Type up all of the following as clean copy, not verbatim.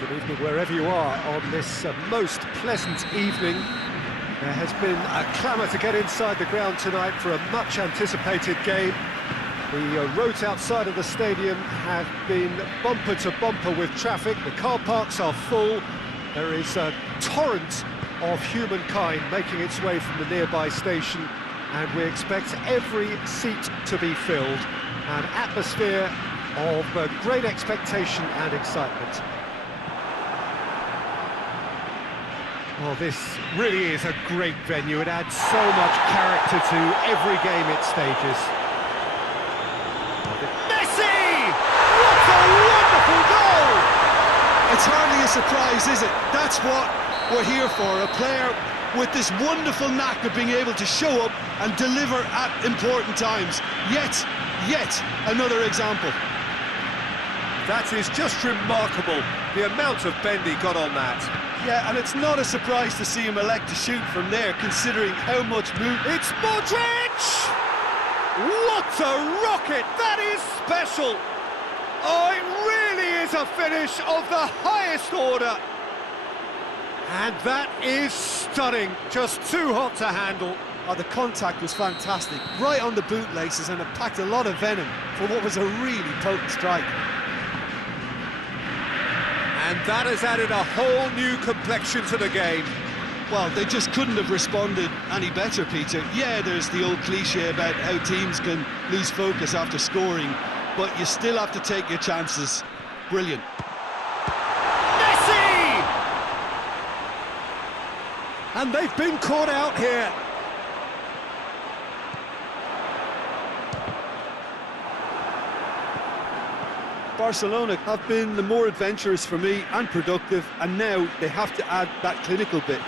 Good evening wherever you are on this most pleasant evening. There has been a clamour to get inside the ground tonight for a much anticipated game. The roads outside of the stadium have been bumper to bumper with traffic. The car parks are full. There is a torrent of humankind making its way from the nearby station, and we expect every seat to be filled. An atmosphere of great expectation and excitement. Well, this really is a great venue. It adds so much character to every game it stages. Messi! What a wonderful goal! It's hardly a surprise, is it? That's what we're here for. A player with this wonderful knack of being able to show up and deliver at important times. Yet another example. That is just remarkable, the amount of bend he got on that. Yeah, and it's not a surprise to see him elect to shoot from there, considering how much move... It's Modric! What a rocket! That is special! Oh, it really is a finish of the highest order. And that is stunning, just too hot to handle. Oh, the contact was fantastic, right on the bootlaces, and it packed a lot of venom for what was a really potent strike. And that has added a whole new complexion to the game. Well, they just couldn't have responded any better, Peter. Yeah, there's the old cliche about how teams can lose focus after scoring, but you still have to take your chances. Brilliant. Messi! And they've been caught out here. Barcelona have been the more adventurous for me and productive, and now they have to add that clinical bit.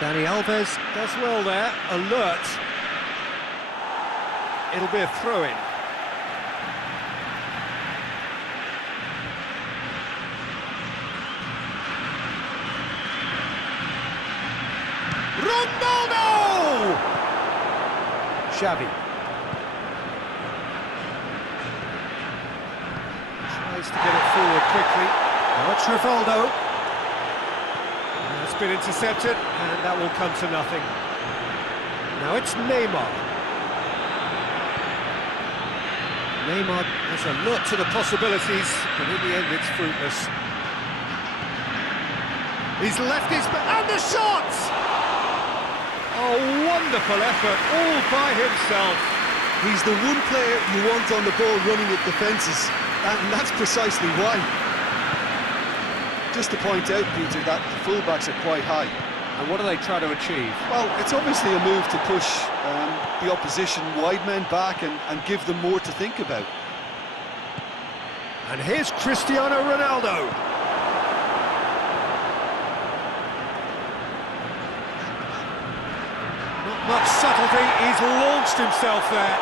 Dani Alves does well there, alert. It'll be a throw-in. Ronaldo! Xavi. Tries to get it forward quickly. Now it's Rivaldo. It's been intercepted, and that will come to nothing. Now it's Neymar. Neymar has a look to the possibilities, but in the end it's fruitless. He's left his... and the shot! Oh, wonderful effort, all by himself. He's the one player you want on the ball running at defences, and that's precisely why. Just to point out, Peter, that the fullbacks are quite high. And what do they try to achieve? Well, it's obviously a move to push the opposition wide men back and give them more to think about. And here's Cristiano Ronaldo. Much subtlety, he's launched himself there.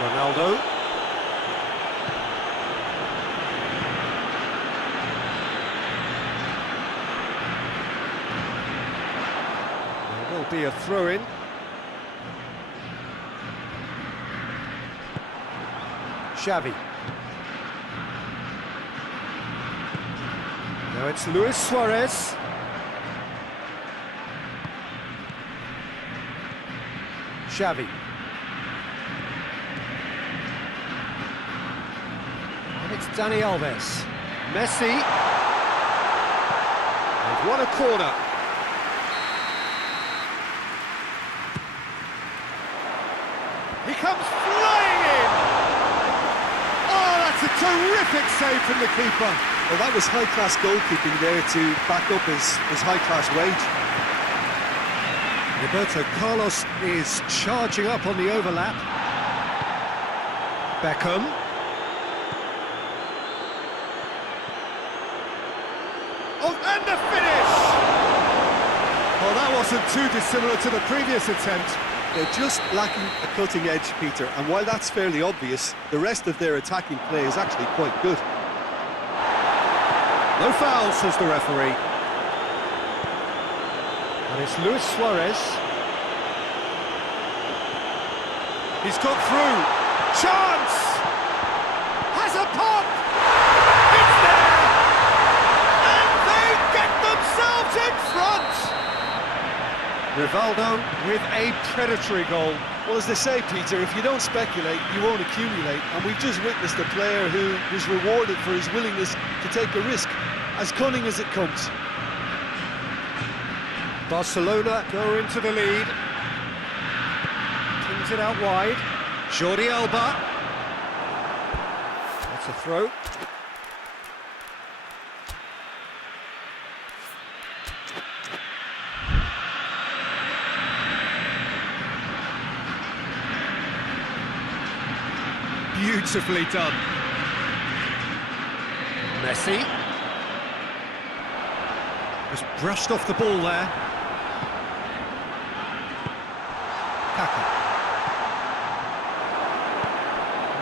Ronaldo. There will be a throw-in. Xavi. Now it's Luis Suarez. Xavi. And it's Dani Alves. Messi. They've won a corner. He comes flying in! Oh, that's a terrific save from the keeper. Well, that was high-class goalkeeping there to back up his high-class wage. Roberto Carlos is charging up on the overlap. Beckham. Oh, and the finish! Well, that wasn't too dissimilar to the previous attempt. They're just lacking a cutting edge, Peter, and while that's fairly obvious, the rest of their attacking play is actually quite good. No foul, says the referee. And it's Luis Suarez. He's got through. Chance! Has a pop! It's there! And they get themselves in front! Rivaldo with a predatory goal. Well, as they say, Peter, if you don't speculate, you won't accumulate. And we've just witnessed a player who was rewarded for his willingness to take a risk, as cunning as it comes. Barcelona go into the lead. Pings it out wide. Jordi Alba. That's a throw. Beautifully done. Messi. Just brushed off the ball there.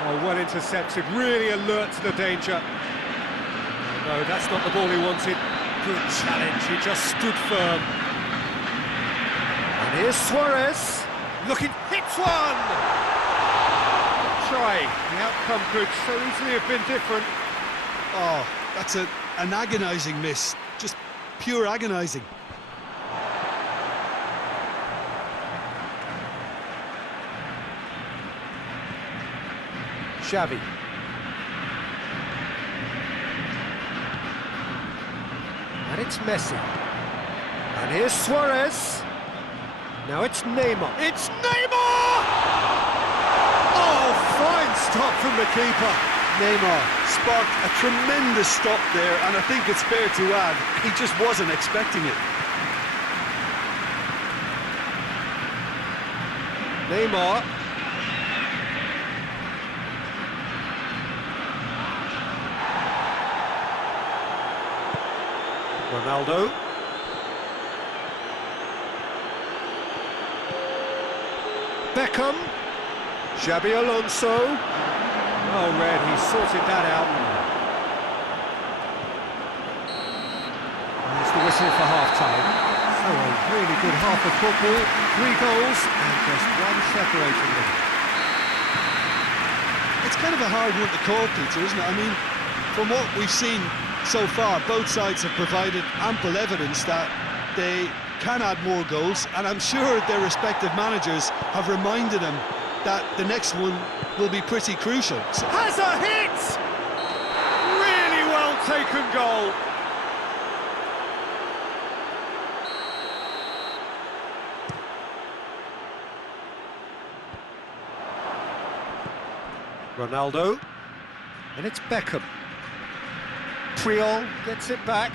Oh, well intercepted, really alert to the danger. Oh, no, that's not the ball he wanted. Good challenge, he just stood firm. And here's Suarez, looking, hits one! Try, the outcome could so easily have been different. Oh, that's an agonising miss, just pure agonising. Xavi. And it's Messi. And here's Suarez. Now it's Neymar. It's Neymar! Oh, fine stop from the keeper. Neymar sparked a tremendous stop there, and I think it's fair to add, he just wasn't expecting it. Neymar. Ronaldo. Beckham. Xabi Alonso. Oh, Red, he sorted that out. There's the whistle for half-time. So a really good half of football. 3 goals and just one separating them. It's kind of a hard one to call, Peter, isn't it? I mean, from what we've seen so far, both sides have provided ample evidence that they can add more goals, and I'm sure their respective managers have reminded them that the next one will be pretty crucial. Has a hit! Really well taken goal. Ronaldo. And it's Beckham. Priol gets it back.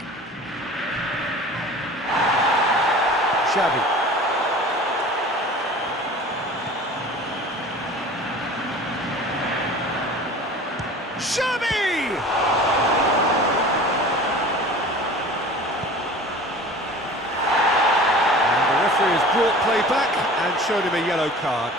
Xavi. Xavi! And the referee has brought play back and shown him a yellow card.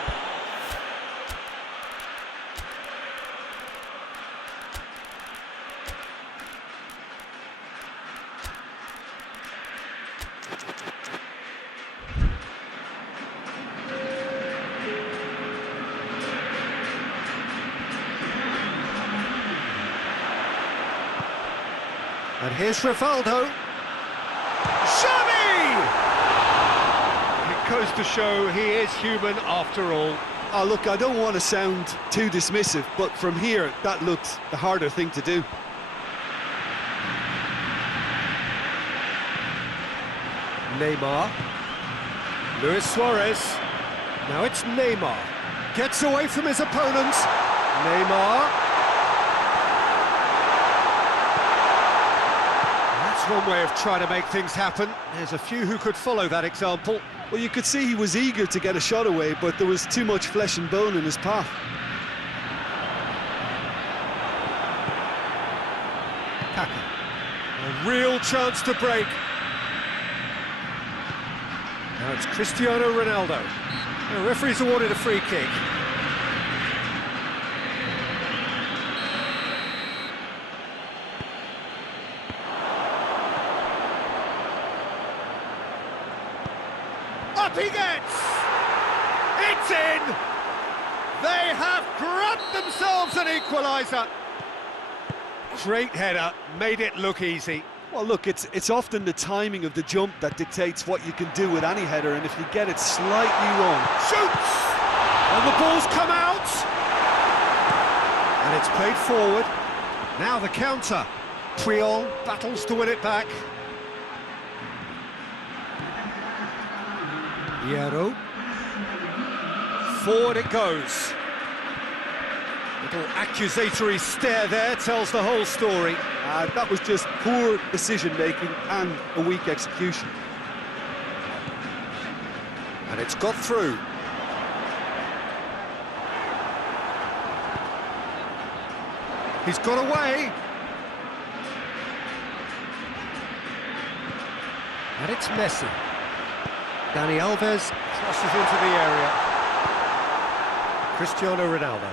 And here's Rivaldo. Xavi! It goes to show he is human after all. Oh, look, I don't want to sound too dismissive, but from here, that looked the harder thing to do. Neymar. Luis Suarez. Now it's Neymar. Gets away from his opponents. Neymar. One way of trying to make things happen. There's a few who could follow that example. Well, you could see he was eager to get a shot away, but there was too much flesh and bone in his path. Kaka. A real chance to break. Now it's Cristiano Ronaldo. The referee's awarded a free kick. Up he gets! It's in! They have grabbed themselves an equaliser. Great header, made it look easy. Well, look, it's often the timing of the jump that dictates what you can do with any header, and if you get it slightly wrong... Shoots! And the ball's come out! And it's played forward. Now the counter. Puyol battles to win it back. Hierro. Forward it goes. Little accusatory stare there tells the whole story. That was just poor decision-making and a weak execution. And it's got through. He's got away. And it's Messi. Dani Alves crosses into the area. Cristiano Ronaldo.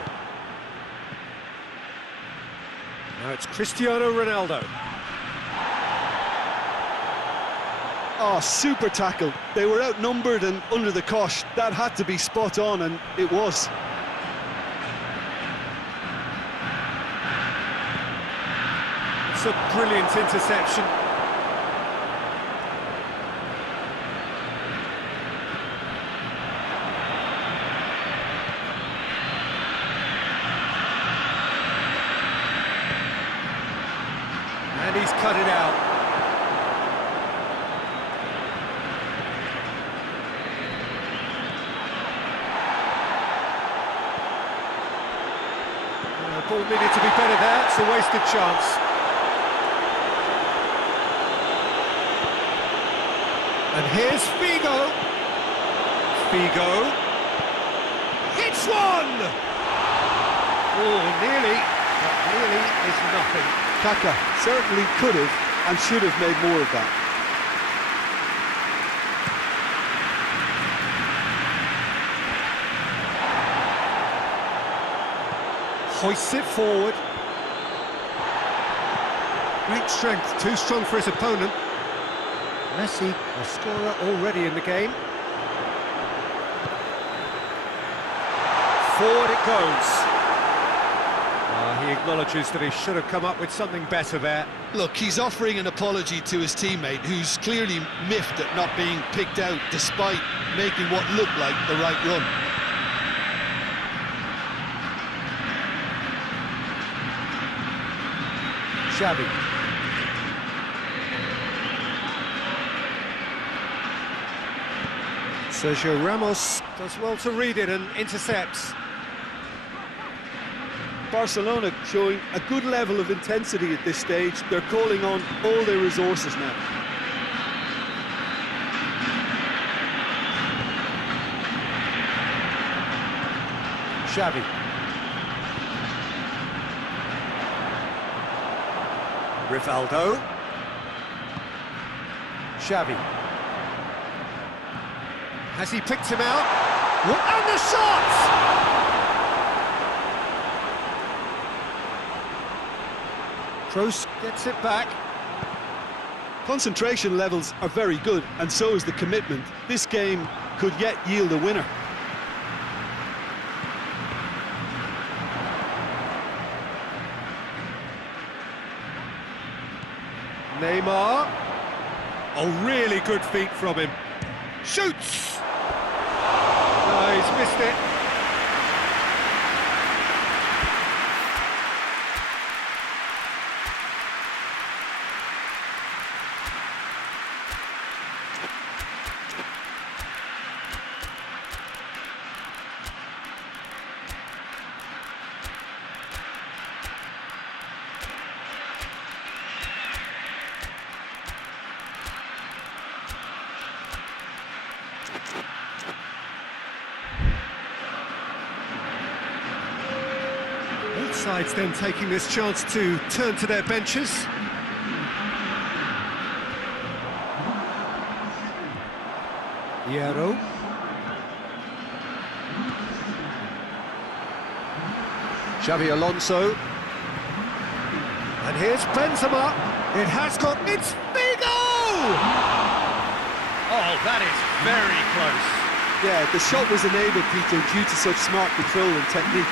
Now it's Cristiano Ronaldo. Oh, super tackle. They were outnumbered and under the cosh. That had to be spot on, and it was. It's a brilliant interception. And he's cut it out. The ball needed to be better there. It's a wasted chance. And here's Figo. Figo hits one! Oh, nearly, but nearly is nothing. Kaka certainly could have and should have made more of that. Hoists it forward. Great strength, too strong for his opponent. Messi, a scorer already in the game. Forward it goes. He acknowledges that he should have come up with something better there. Look, he's offering an apology to his teammate, who's clearly miffed at not being picked out despite making what looked like the right run. Xavi. Sergio Ramos does well to read it and intercepts. Barcelona showing a good level of intensity at this stage. They're calling on all their resources now. Xavi. Rivaldo. Xavi. Has he picked him out? And the shot! Kroos gets it back. Concentration levels are very good, and so is the commitment. This game could yet yield a winner. Neymar. Oh, really good feet from him. Shoots! No, he's missed it. Both sides then taking this chance to turn to their benches. Hierro. Xavi Alonso. And here's Benzema. It has got... It's Figo! Oh, that is very close. Yeah, the shot was enabled, Peter, due to such smart control and technique.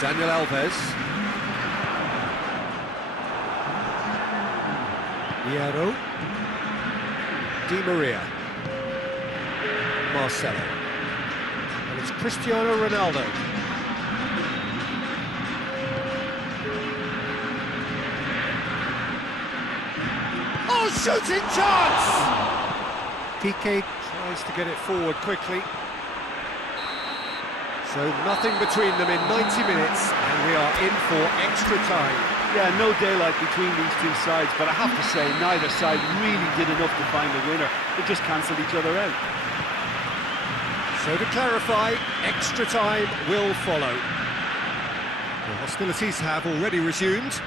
Daniel Alves. Hierro. Di Maria. Marcelo. And it's Cristiano Ronaldo. Oh, shooting chance! Piqué tries to get it forward quickly. So nothing between them in 90 minutes, and we are in for extra time. Yeah, no daylight between these two sides, but I have to say, neither side really did enough to find a winner. They just cancelled each other out. So to clarify, extra time will follow. The hostilities have already resumed.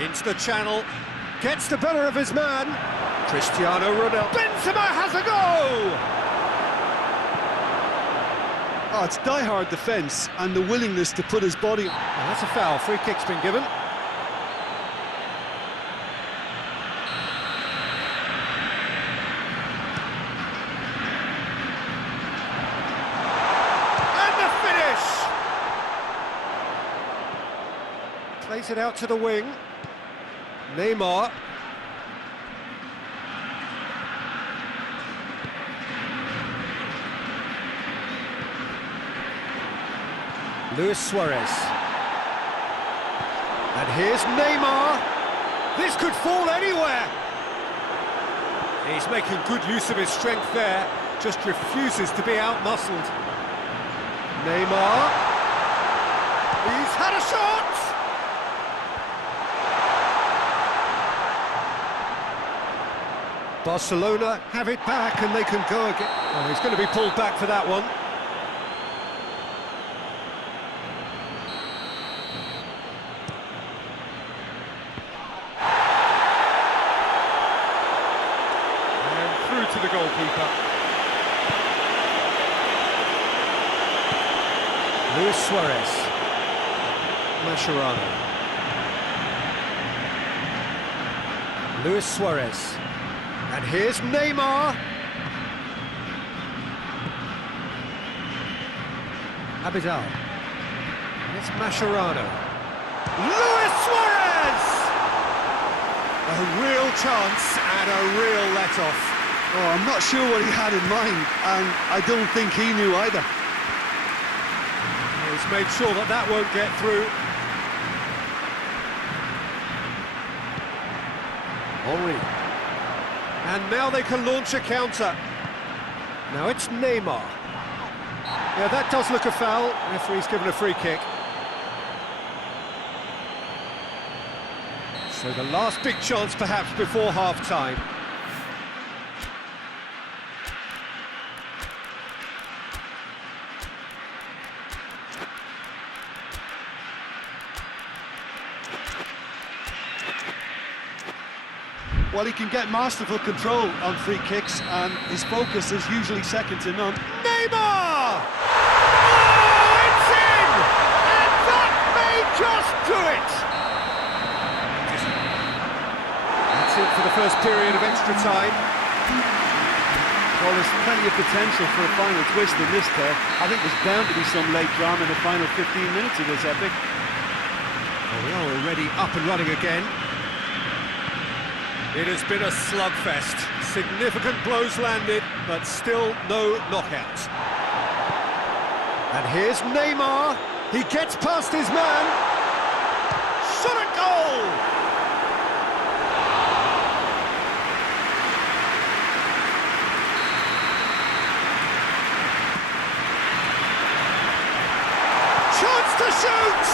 Into the channel, gets the better of his man. Cristiano Ronaldo. Benzema has a go! Oh, it's die-hard defence and the willingness to put his body... Oh, that's a foul. Free kick's been given. And the finish! Plays it out to the wing. Neymar. Luis Suarez. And here's Neymar. This could fall anywhere. He's making good use of his strength there. Just refuses to be out-muscled. Neymar. He's had a shot! Barcelona have it back and they can go again. Oh, he's going to be pulled back for that one. To the goalkeeper. Luis Suarez. Mascherano. Luis Suarez. And here's Neymar. Abidal. And it's Mascherano. Luis Suarez! A real chance and a real let-off. Oh, I'm not sure what he had in mind, and I don't think he knew either. He's made sure that that won't get through. Henry. And now they can launch a counter. Now it's Neymar. Yeah, that does look a foul. Referee's given a free kick. So the last big chance perhaps before half-time. Well, he can get masterful control on free kicks, and his focus is usually second to none. Neymar! Oh, it's in! And that may just do it! That's it for the first period of extra time. Well, there's plenty of potential for a final twist in this there. I think there's bound to be some late drama in the final 15 minutes of this epic. Well, we are already up and running again. It has been a slugfest. Significant blows landed, but still no knockouts. And here's Neymar. He gets past his man. Shot at goal! Chance to shoot!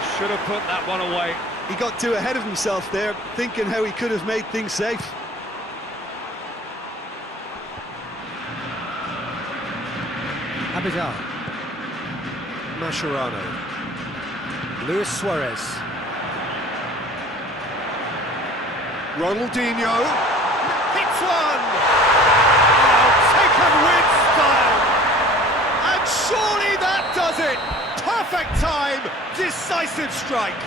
He should have put that one away. He got too ahead of himself there, thinking how he could have made things safe. Abidal. Mascherano. Luis Suarez. Ronaldinho. Hits one! Oh, taken with style! And surely that does it! Perfect time, decisive strike!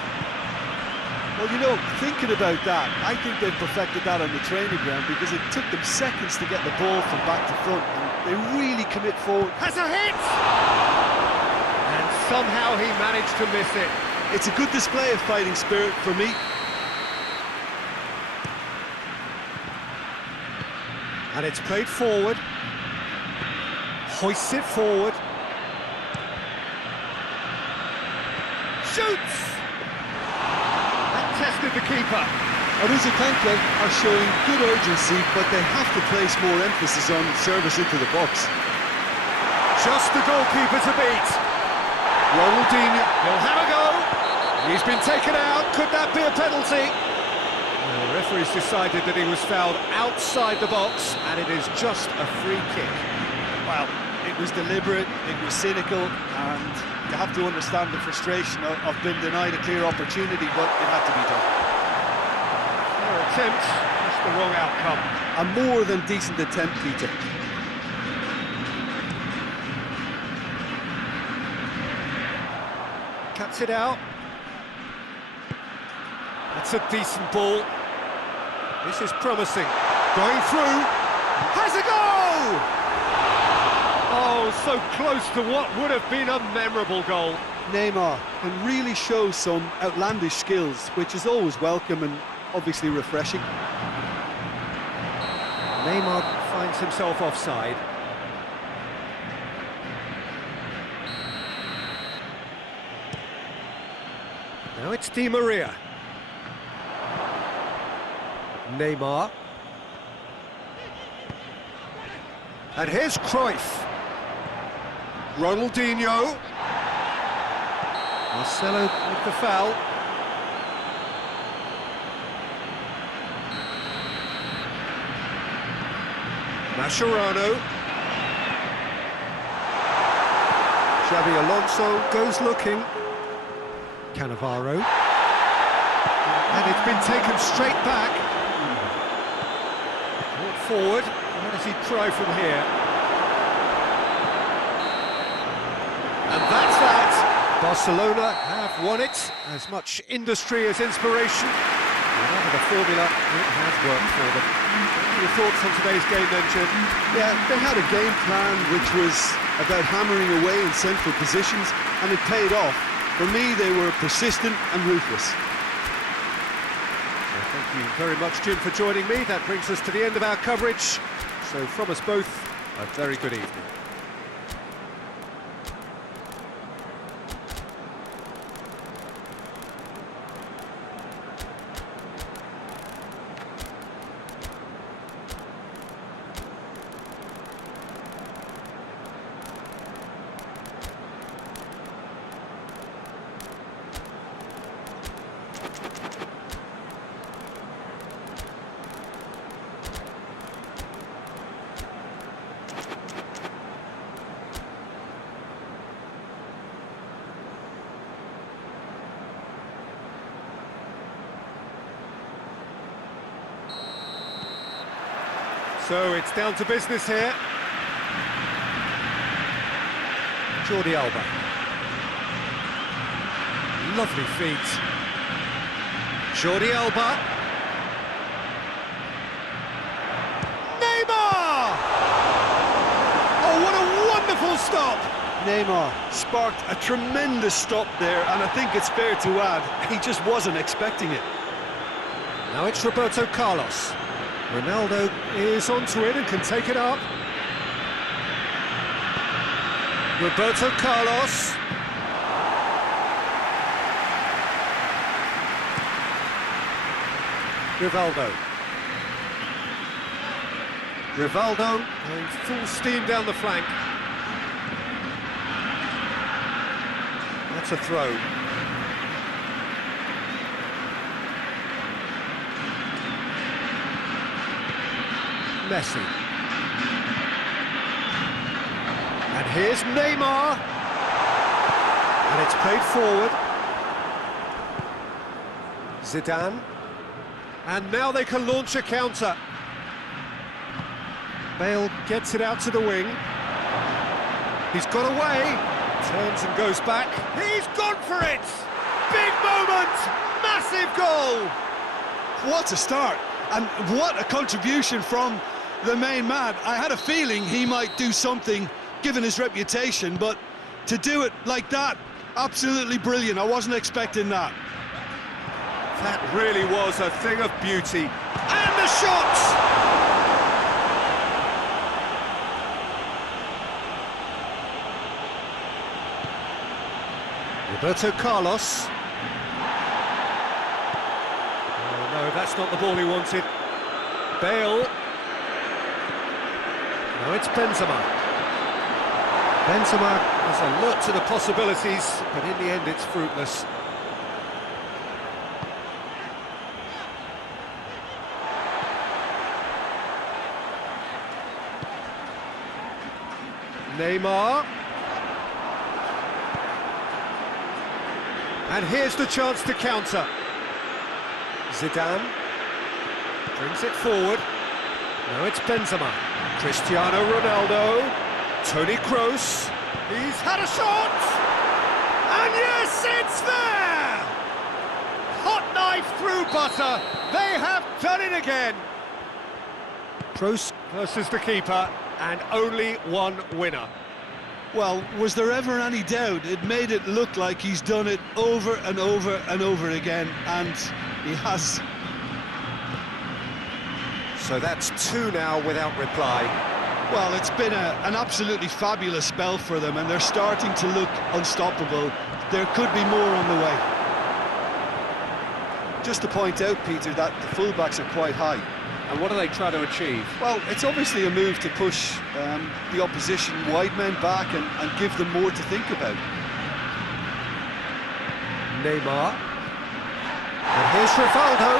Well, you know, thinking about that, I think they've perfected that on the training ground because it took them seconds to get the ball from back to front. And they really commit forward. Has a hit! And somehow he managed to miss it. It's a good display of fighting spirit for me. And it's played forward. Hoists it forward. Shoots! That tested the keeper. Aruzapenko are showing good urgency, but they have to place more emphasis on service into the box. Just the goalkeeper to beat. Ronaldinho will have a go. He's been taken out. Could that be a penalty? The referee's decided that he was fouled outside the box, and it is just a free kick. Well, it was deliberate, it was cynical, and you have to understand the frustration of being denied a clear opportunity, but it had to be done. Their attempt, just the wrong outcome. A more than decent attempt, Peter. Cuts it out. That's a decent ball. This is promising. Going through. Has a goal! Oh, so close to what would have been a memorable goal. Neymar can really show some outlandish skills, which is always welcome and obviously refreshing. Neymar finds himself offside. Now it's Di Maria. Neymar. And here's Cruyff. Ronaldinho. Marcelo with the foul. Mascherano. Xabi Alonso goes looking. Cannavaro. And it's been taken straight back. Brought forward. What does he try from here? And that's that. Barcelona have won it. As much industry as inspiration. Whatever the formula, it has worked for them. What are your thoughts on today's game then, Jim? Yeah, they had a game plan which was about hammering away in central positions, and it paid off. For me, they were persistent and ruthless. Well, thank you very much, Jim, for joining me. That brings us to the end of our coverage. So from us both, a very good evening. So it's down to business here. Jordi Alba. Lovely feet. Jordi Alba. Neymar! Oh, what a wonderful stop! Neymar sparked a tremendous stop there, and I think it's fair to add, he just wasn't expecting it. Now it's Roberto Carlos. Ronaldo is onto it and can take it up. Roberto Carlos. Rivaldo. Rivaldo going full steam down the flank. That's a throw. Messi. And here's Neymar. And it's played forward. Zidane. And now they can launch a counter. Bale gets it out to the wing. He's got away. Turns and goes back. He's gone for it! Big moment! Massive goal! What a start, and what a contribution from the main man. I had a feeling he might do something, given his reputation, but to do it like that, absolutely brilliant. I wasn't expecting that. That really was a thing of beauty. And the shot! Roberto Carlos. Oh no, that's not the ball he wanted. Bale. No, it's Benzema. Benzema is alert to the possibilities, but in the end it's fruitless. Neymar. And here's the chance to counter. Zidane brings it forward. No, it's Benzema. Cristiano Ronaldo. Toni Kroos. He's had a shot! And yes, it's there! Hot knife through butter. They have done it again. Kroos versus the keeper, and only one winner. Well, was there ever any doubt? It made it look like he's done it over and over and over again, and he has. So that's two now without reply. Well, it's been an absolutely fabulous spell for them, and they're starting to look unstoppable. There could be more on the way. Just to point out, Peter, that the fullbacks are quite high. And what are they trying to achieve? Well, it's obviously a move to push the opposition wide men back and give them more to think about. Neymar. And here's Rivaldo.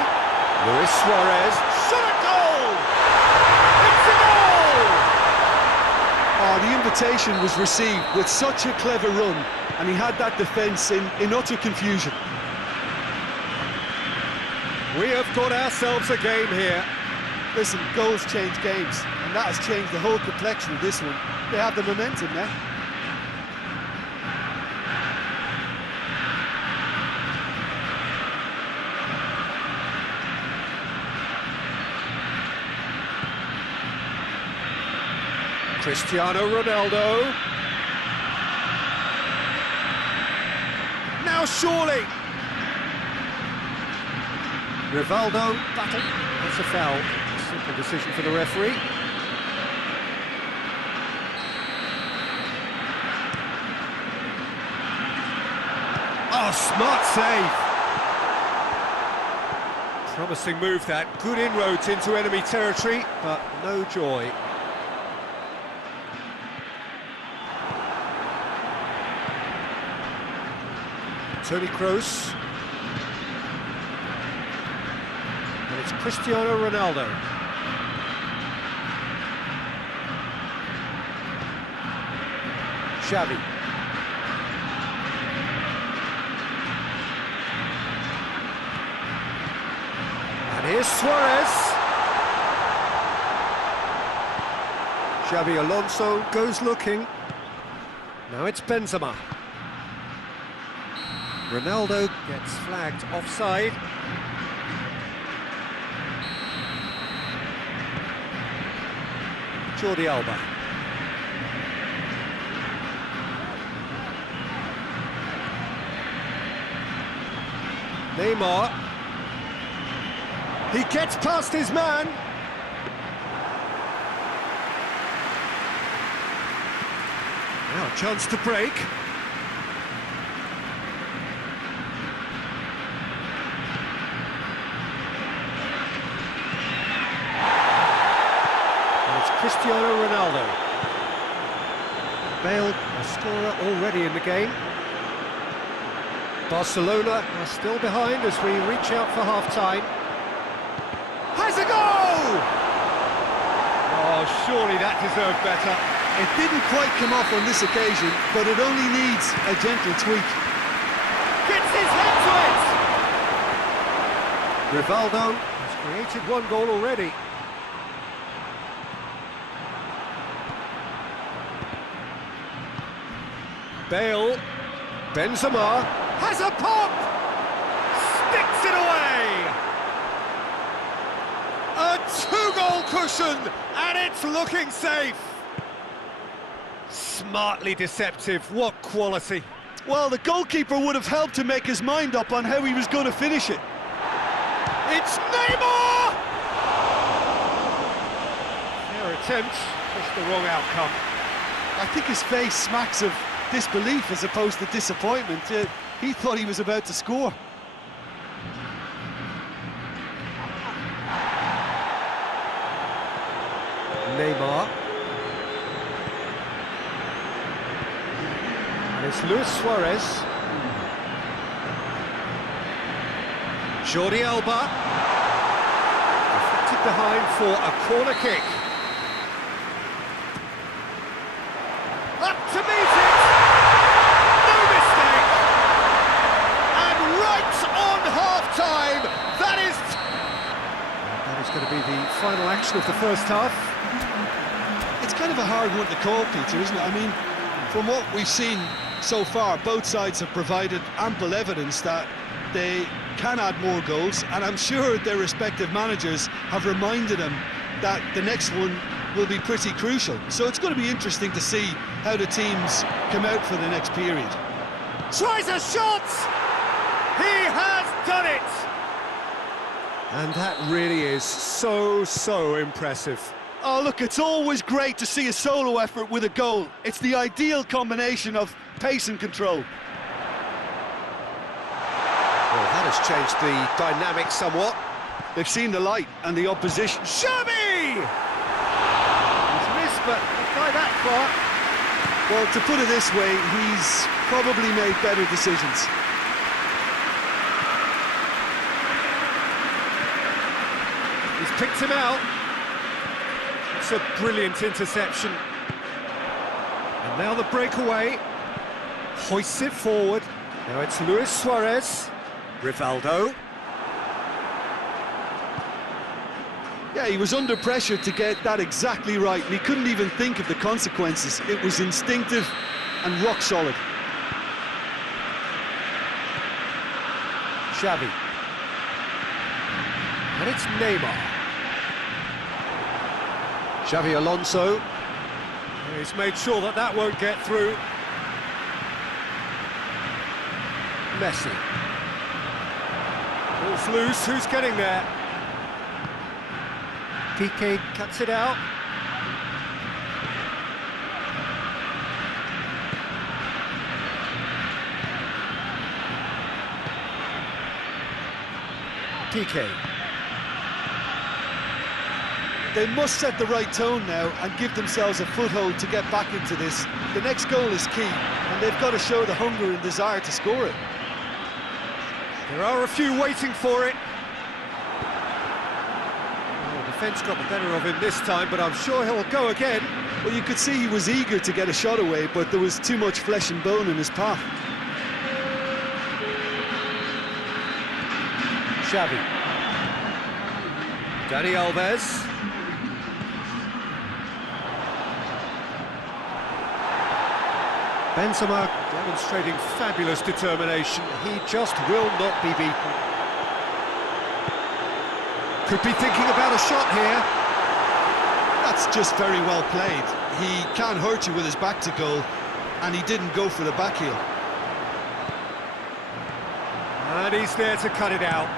Luis Suarez. Shot a goal! It's a goal! Oh, the invitation was received with such a clever run, and he had that defence in utter confusion. We have got ourselves a game here. Listen, goals change games, and that has changed the whole complexion of this one. They have the momentum now. Cristiano Ronaldo. Now surely. Rivaldo, battle. That's a foul. Simple decision for the referee. Oh, smart save. Promising move that. Good inroads into enemy territory, but no joy. Toni Kroos. And it's Cristiano Ronaldo. Xavi. And here's Suarez. Xavi Alonso goes looking. Now it's Benzema. Ronaldo gets flagged offside. Jordi Alba. Neymar. He gets past his man. Now a chance to break. Cristiano Ronaldo. Bale, a scorer already in the game. Barcelona are still behind as we reach out for half-time. Has a goal! Oh, surely that deserved better. It didn't quite come off on this occasion, but it only needs a gentle tweak. Gets his head to it! Rivaldo has created one goal already. Bale, Benzema, has a pop! Sticks puts it away! A two-goal cushion, and it's looking safe! Smartly deceptive, what quality! Well, the goalkeeper would have helped to make his mind up on how he was going to finish it. It's Neymar! Their attempt, just the wrong outcome. I think his face smacks of disbelief as opposed to disappointment. He thought he was about to score. Neymar. And it's Luis Suarez. Jordi Alba. Deflected behind for a corner kick. Up to meet it! No mistake! And right on half-time, that is going to be the final action of the first half. It's kind of a hard one to call, Peter, isn't it? I mean, from what we've seen so far, both sides have provided ample evidence that they can add more goals, and I'm sure their respective managers have reminded them that the next one will be pretty crucial. So it's going to be interesting to see how the teams come out for the next period. Tries a shot! He has done it! And that really is so impressive. Oh, look, it's always great to see a solo effort with a goal. It's the ideal combination of pace and control. Well, that has changed the dynamic somewhat. They've seen the light and the opposition. Xavi! He's missed, but not by that far. Well, to put it this way, he's probably made better decisions. He's picked him out. It's a brilliant interception. And now the breakaway. Hoists it forward. Now it's Luis Suarez. Rivaldo. Yeah, he was under pressure to get that exactly right, and he couldn't even think of the consequences. It was instinctive and rock solid. Xavi. And it's Neymar. Xavi Alonso. He's made sure that that won't get through. Messi. Ball's loose, who's getting there? Piqué cuts it out. Piqué. They must set the right tone now and give themselves a foothold to get back into this. The next goal is key, and they've got to show the hunger and desire to score it. There are a few waiting for it. Well, the defence got the better of him this time, but I'm sure he'll go again. Well, you could see he was eager to get a shot away, but there was too much flesh and bone in his path. Xavi. Dani Alves. Benzema demonstrating fabulous determination. He just will not be beaten. Could be thinking about a shot here. That's just very well played. He can't hurt you with his back to goal, and he didn't go for the back heel. And he's there to cut it out.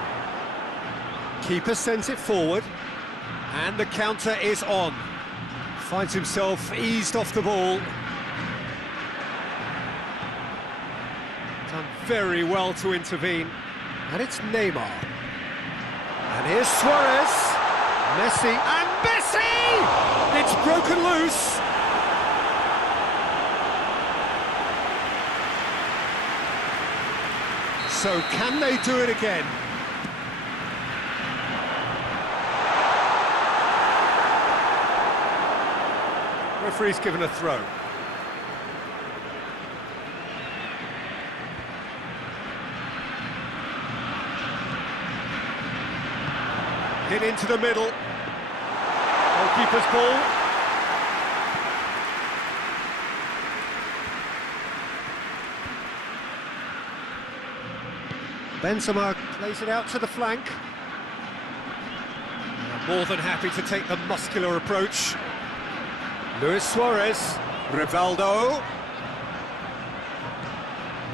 Keeper sends it forward, and the counter is on. Finds himself eased off the ball. Done very well to intervene. And it's Neymar. And here's Suarez. Messi. And Messi! It's broken loose. So can they do it again? Referee's given a throw. Hit into the middle. Goalkeeper's ball. Benzema plays it out to the flank. More than happy to take the muscular approach. Luis Suarez, Rivaldo,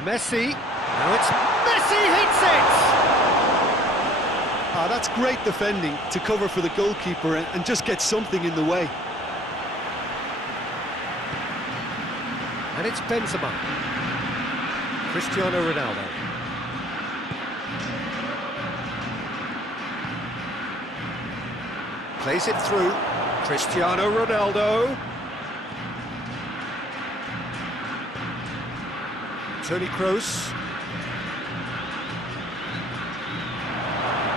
Messi. Now it's Messi hits it! Ah, that's great defending to cover for the goalkeeper and just get something in the way. And it's Benzema. Cristiano Ronaldo. Plays it through. Cristiano Ronaldo. Toni Kroos.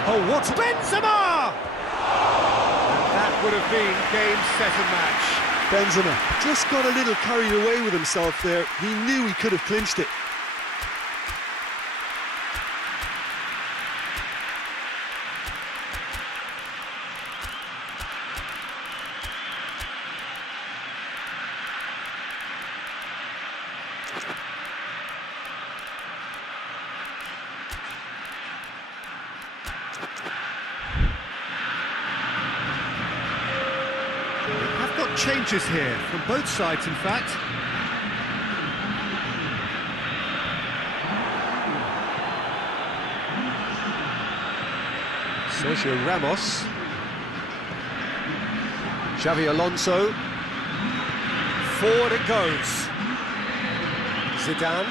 Oh, what Benzema! And that would have been game, set and match. Benzema just got a little carried away with himself there. He knew he could have clinched it. Changes here from both sides, in fact. Sergio Ramos, Xavi Alonso, forward it goes. Zidane.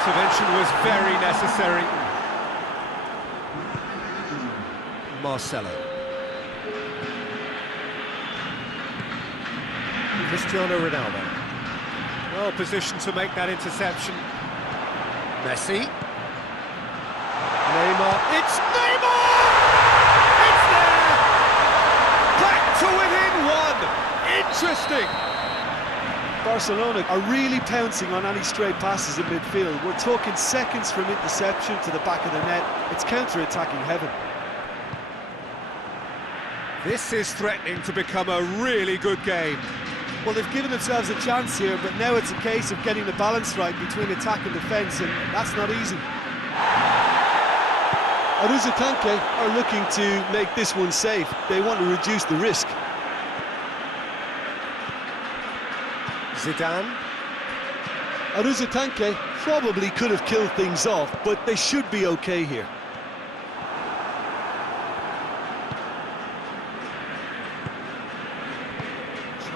Intervention was very necessary. Marcelo. Cristiano Ronaldo. Well positioned to make that interception. Messi. Neymar. It's Neymar! It's there! Back to within one! Interesting! Barcelona are really pouncing on any stray passes in midfield. We're talking seconds from interception to the back of the net. It's counter-attacking heaven. This is threatening to become a really good game. Well, they've given themselves a chance here, but now it's a case of getting the balance right between attack and defence, and that's not easy. Aruzatake are looking to make this one safe. They want to reduce the risk. Zidane. Aruzatake probably could have killed things off, but they should be okay here.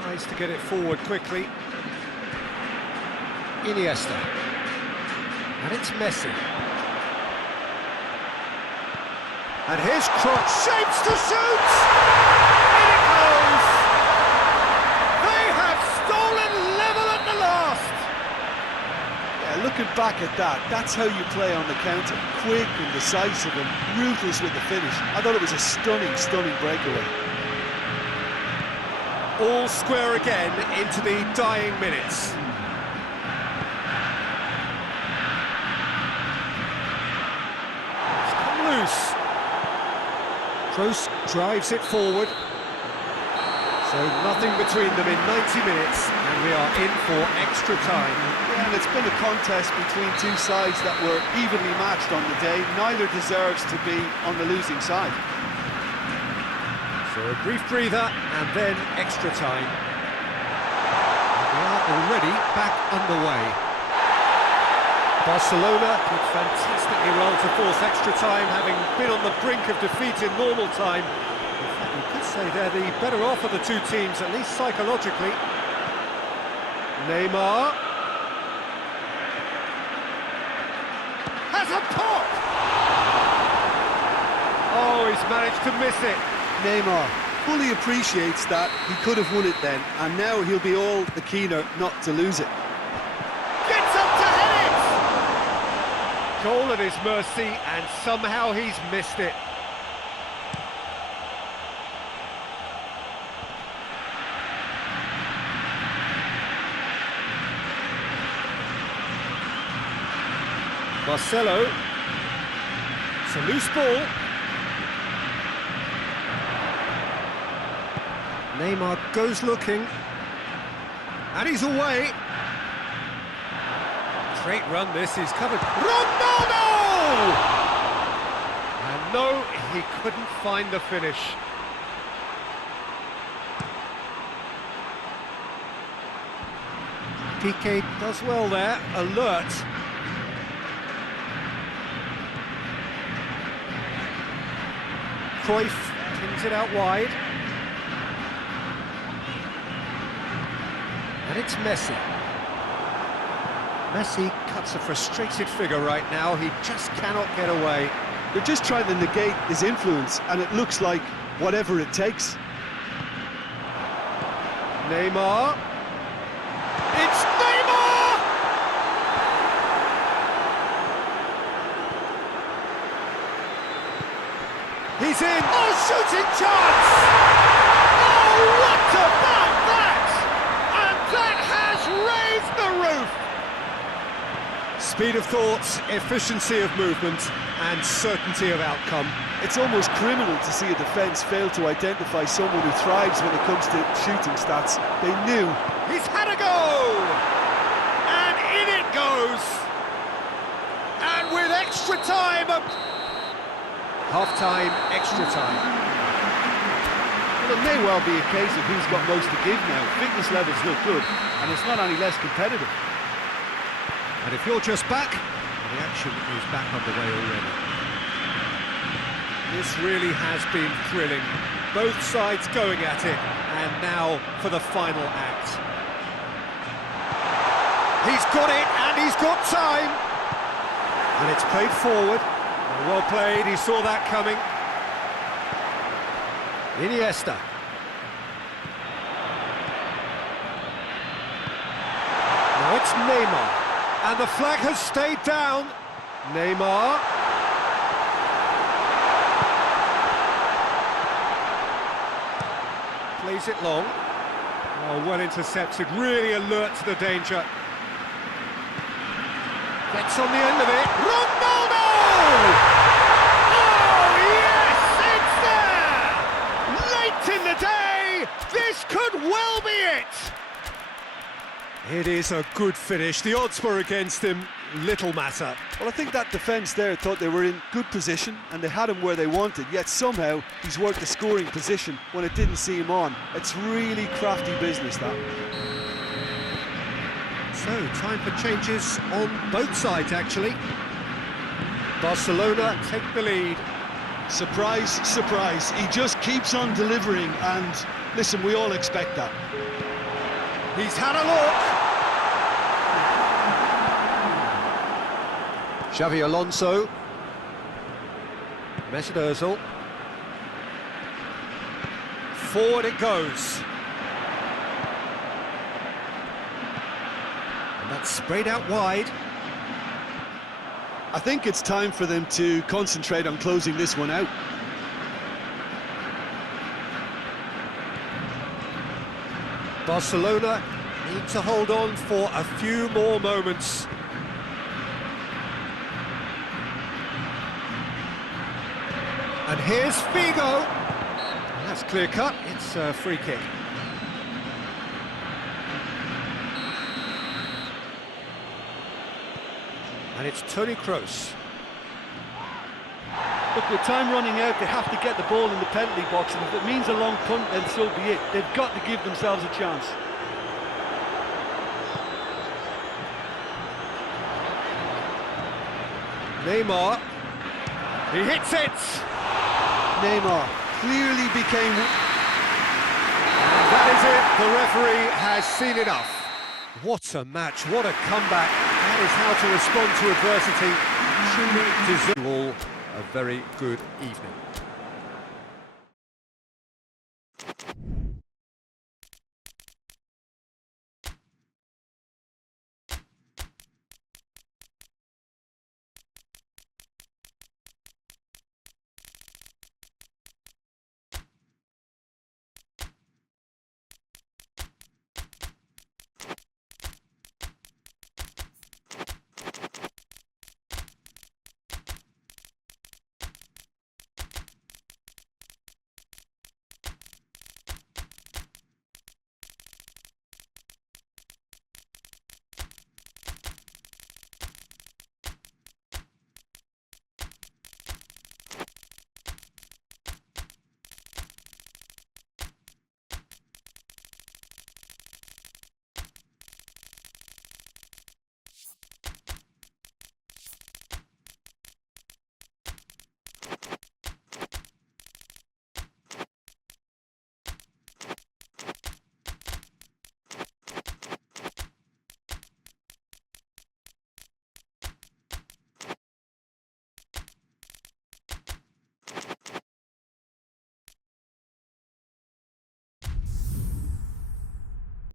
Tries to get it forward quickly. Iniesta. And it's Messi. And his cross shapes to shoot! In it goes! They have stolen level at the last! Yeah, looking back at that, that's how you play on the counter. Quick and decisive and ruthless with the finish. I thought it was a stunning, stunning breakaway. All square again into the dying minutes. It's come loose. Kroos drives it forward. So nothing between them in 90 minutes, and we are in for extra time. Yeah, and it's been a contest between two sides that were evenly matched on the day. Neither deserves to be on the losing side. So a brief breather, and then extra time. And we are already back underway. Barcelona did fantastically well to force extra time, having been on the brink of defeat in normal time. In fact, you could say they're the better off of the two teams, at least psychologically. Neymar. Has a pop! Oh, he's managed to miss it. Neymar fully appreciates that he could have won it then, and now he'll be all the keener not to lose it. Gets up to head it! Goal at his mercy, and somehow he's missed it. Marcelo. It's a loose ball. Neymar goes looking. And he's away. Great run this, he's covered. Ronaldo! And no, he couldn't find the finish. Piqué does well there, alert. Cruyff pins it out wide. And it's Messi. Messi cuts a frustrated figure right now, he just cannot get away. They're just trying to negate his influence, and it looks like whatever it takes. Neymar. It's Neymar! He's in. Oh, shooting chance! Oh, what about that? And that has raised the roof! Speed of thought, efficiency of movement, and certainty of outcome. It's almost criminal to see a defence fail to identify someone who thrives when it comes to shooting stats. They knew. He's had a go! And in it goes! And with extra time... Half-time, extra time. Well, it may well be a case of who's got most to give now. Fitness levels look good, and it's not any less competitive. And if you're just back, the action is back underway already. This really has been thrilling. Both sides going at it, and now for the final act. He's got it, and he's got time! And it's played forward. Well played, he saw that coming. Iniesta. Now it's Neymar. And the flag has stayed down. Neymar. Plays it long. Oh, well intercepted, really alert to the danger. Gets on the end of it. Ronaldo! Oh, yes, it's there! Late in the day, this could well be it! It is a good finish. The odds were against him. Little matter. Well, I think that defence there thought they were in good position and they had him where they wanted, yet somehow he's worked a scoring position when it didn't see him on. It's really crafty business, that. So, time for changes on both sides, actually. Barcelona take the lead. Surprise, surprise. He just keeps on delivering, and listen, we all expect that. He's had a look. Xavi Alonso. Mesut Ozil. Forward it goes. And that's sprayed out wide. I think it's time for them to concentrate on closing this one out. Barcelona need to hold on for a few more moments. And here's Figo. That's clear cut, it's a free kick. And it's Toni Kroos. Look, with time running out, they have to get the ball in the penalty box, and if it means a long punt, then so be it. They've got to give themselves a chance. Neymar. He hits it! Neymar clearly became... And that is it. The referee has seen enough. What a match, what a comeback. That is how to respond to adversity. Truly deserve all a very good evening.